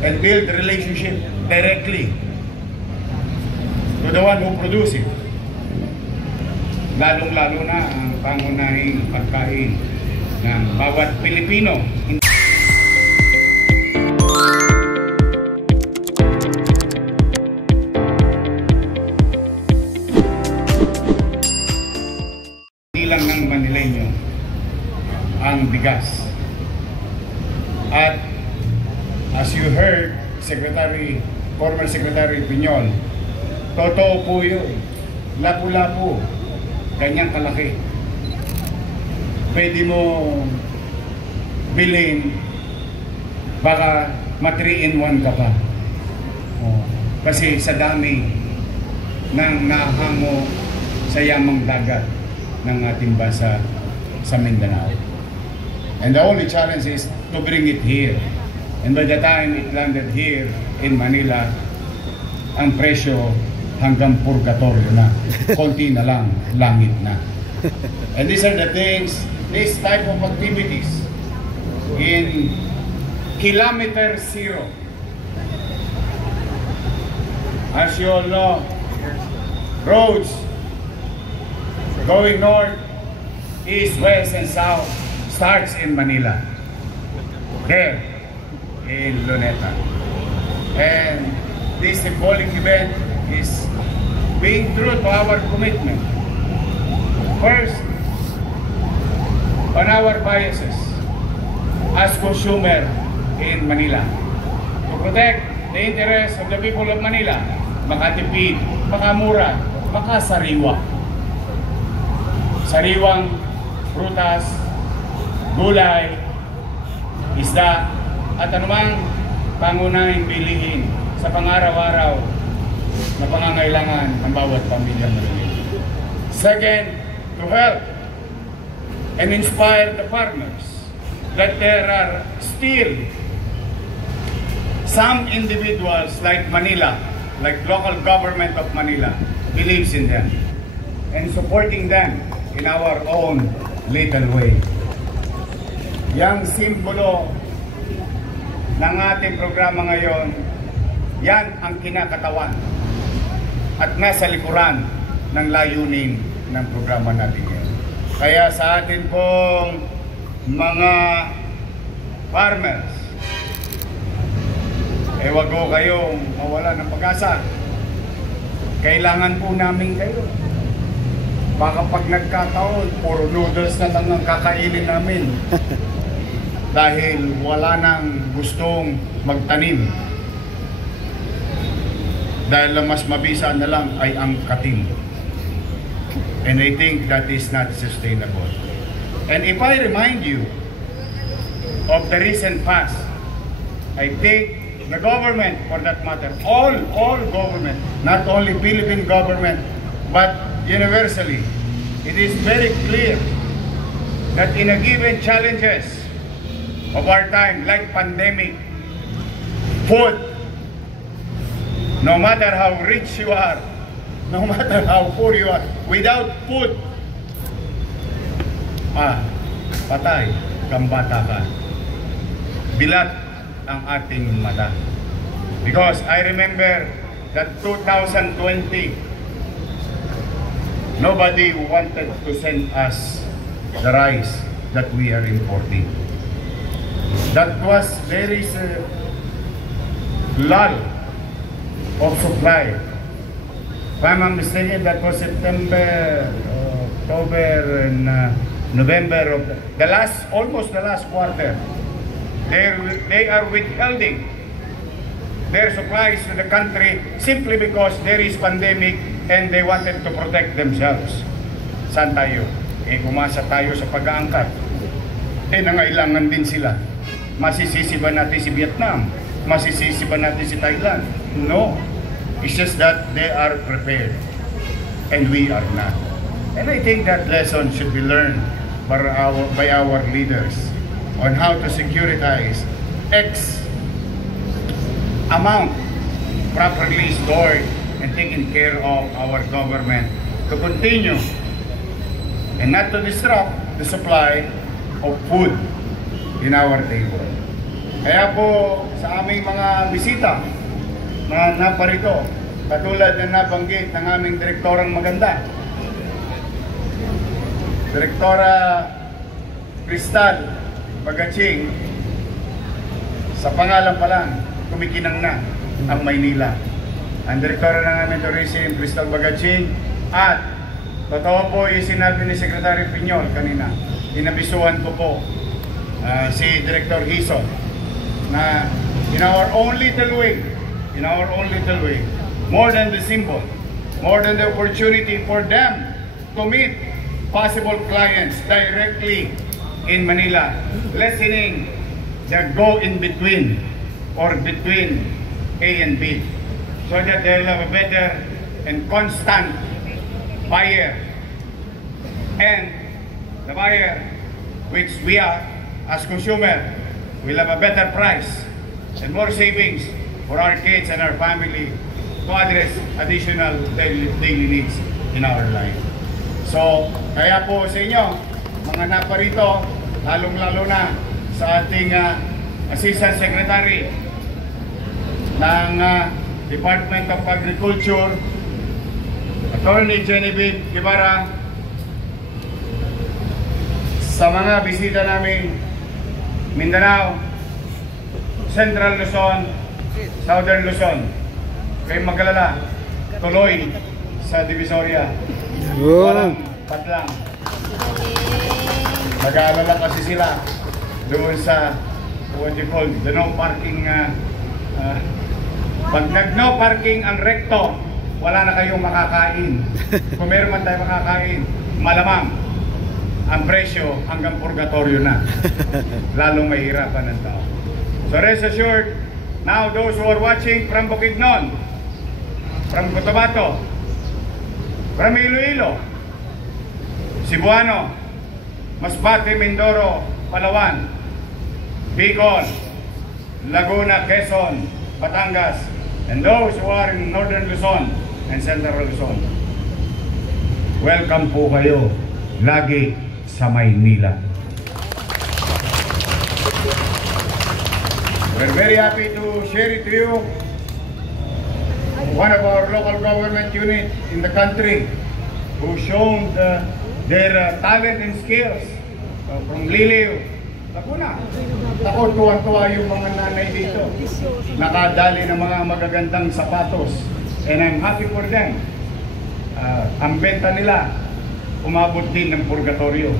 and build relationship directly to the one who produce it. Lalong-lalo na ang pangunahing pagkain ng bawat Pilipino. Hindi lang ng Manileño ang bigas. At as you heard, former Secretary Piñol, totoo po yun. Lapu-lapu. Ganyang kalaki. Pwede mo bilhin, baka ma-3-in-1 ka pa. Kasi sa dami ng nahango sa yamang dagat ng ating bansa sa Mindanao. And the only challenge is to bring it here. And by the time it landed here in Manila, ang presyo hanggang purgatorio na. Konti na lang, langit na. And these are the things, this type of activities in kilometer zero. As you all know, roads going north, east, west, and south starts in Manila. There, in Luneta. And this symbolic event is being true to our commitment. First, on our biases as consumer in Manila. To protect the interests of the people of Manila, makatipid, makamura, makasariwa. Sariwang prutas, gulay, isda, at anumang pangunahing bilihin sa pang-araw-araw na pangangailangan ng bawat pamilya Manila. Second, to help and inspire the farmers that there are still some individuals like Manila, like local government of Manila, believes in them and supporting them in our own little way. Yang simbolo ng ating programa ngayon, yan ang kinakatawan at nasa likuran ng layunin ng programa natin ngayon. Kaya sa atin pong mga farmers, wag ko kayong mawala ng pag-asa. Kailangan po namin kayo. Baka pag nagkataon, puro noodles na lang ang kakainin namin. Dahil wala nang gustong magtanim. Dahil ang mas mabisa na lang ay ang katim. And I think that is not sustainable. And if I remind you of the recent past, I think the government, for that matter, all government, not only Philippine government, but universally, it is very clear that in a given challenges of our time, like pandemic, food, no matter how rich you are, no matter how poor you are, without food, patay, kambata ka. Bilat ang ating mata. Because I remember that 2020, nobody wanted to send us the rice that we are importing. That was, there is a lull of supply. If I'm not mistaken, that was September, October, and November of almost the last quarter. They are withholding their supplies to the country simply because there is pandemic and they wanted to protect themselves. Saan tayo? Umasa tayo sa pag-aangkat. Nangailangan din sila. Masisisi ba natin si Vietnam? Masisisi ba natin si Thailand? No. It's just that they are prepared and we are not. And I think that lesson should be learned by our leaders on how to securitize X amount properly stored and taken care of our government to continue and not to disrupt the supply of food in our table. Kaya po sa aming mga bisita na naparito, katulad na nabanggit ng aming direktorang maganda, Direktora Cristal Bagaching, sa pangalan pa lang, kumikinang na ang Maynila. Ang direktora ng aming tourism, Cristal Bagaching, at totoo po yung sinabi ni Secretary Piñol kanina, inabisuhan ko po si Director Hison na in our own little way, more than the symbol, more than the opportunity for them to meet possible clients directly in Manila, lessening the go-in-between or between A and B, so that they'll have a better and constant buyer, and the buyer, which we are as consumer, will have a better price and more savings for our kids and our family to address additional daily needs in our life. So, kaya po sa inyo, mga naparito, lalong-lalo na sa ating Assistant Secretary ng Department of Agriculture, Attorney Genevieve Guevara, sa mga bisita namin Mindanao, Central Luzon, Southern Luzon, kayo magalala, tuloy sa Divisoria. Walang patlang. Nag-aalala kasi sila doon sa what you call the no parking. Pag nag-no parking ang rekto, wala na kayong makakain. Kung meron man tayo makakain, malamang ang presyo hanggang purgatorio na. Lalong mahirapan ng tao. So rest assured, now those who are watching from Bukidnon, from Cotabato, from Iloilo, Cebuano, Masbate, Mindoro, Palawan, Bicol, Laguna, Quezon, Batangas, and those who are in Northern Luzon and Central Luzon, welcome po kayo lagi sa Maynila. We're very happy to share it to you. One of our local government units in the country who shown their talent and skills from Liliw, Laguna. Ako, tuwa-tuwa yung mga nanay dito. Nakadali ng mga magagandang sapatos. And I'm happy for them. Ang benta nila, umabot din ng purgatorio.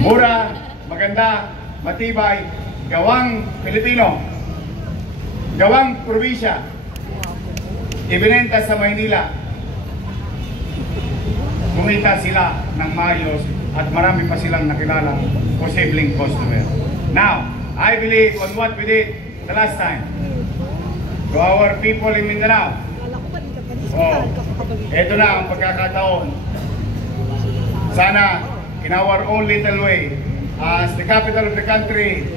Mura, maganda, matibay, gawang Pilipino, gawang probinsya, ibinenta sa Maynila. Kumita sila ng maayos at marami pa silang nakilalang posibleng customer. Now, I believe on what we did the last time to our people in Mindanao. Ito na ang pagkakataon. Sana in our own little way, as the capital of the country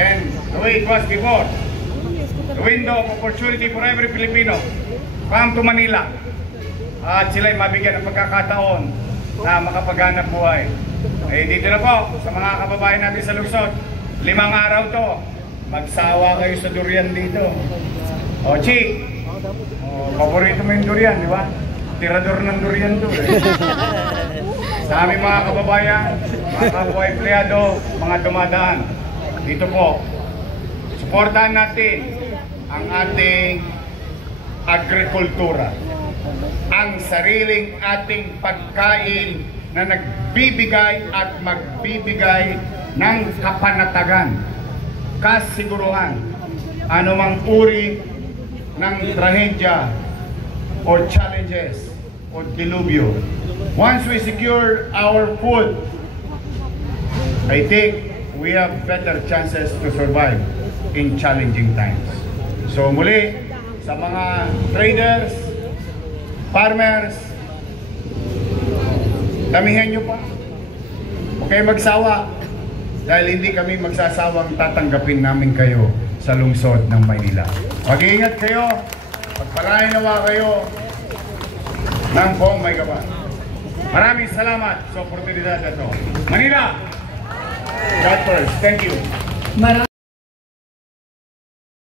and the way it was before, the window of opportunity for every Filipino come to Manila at sila'y mabigyan ng pagkakataon na makapaghanap buhay. Eh dito na po sa mga kababayan natin sa Lungsod, 5 araw to, magsawa kayo sa durian dito. O Chi, paborito mo yung durian, di ba? Tirador ng durian to eh. Sa aming mga kababayan, mga kapwa empleyado, mga dumadaan, dito po, suportahan natin ang ating agrikultura, ang sariling ating pagkain na nagbibigay at magbibigay ng kapanatagan, kasiguruhan, anumang uri ng trahedya or challenges or dilubyo. Once we secure our food, I think we have better chances to survive in challenging times. So muli, sa mga traders, farmers, damihan nyo pa. Huwag kayo magsawa dahil hindi kami magsasawang tatanggapin namin kayo sa lungsod ng Maynila. Mag-iingat kayo, pagpalain nawa kayo ng buong may gawa. Maraming salamat sa oportunidad na ito. Manila! God first. Thank you.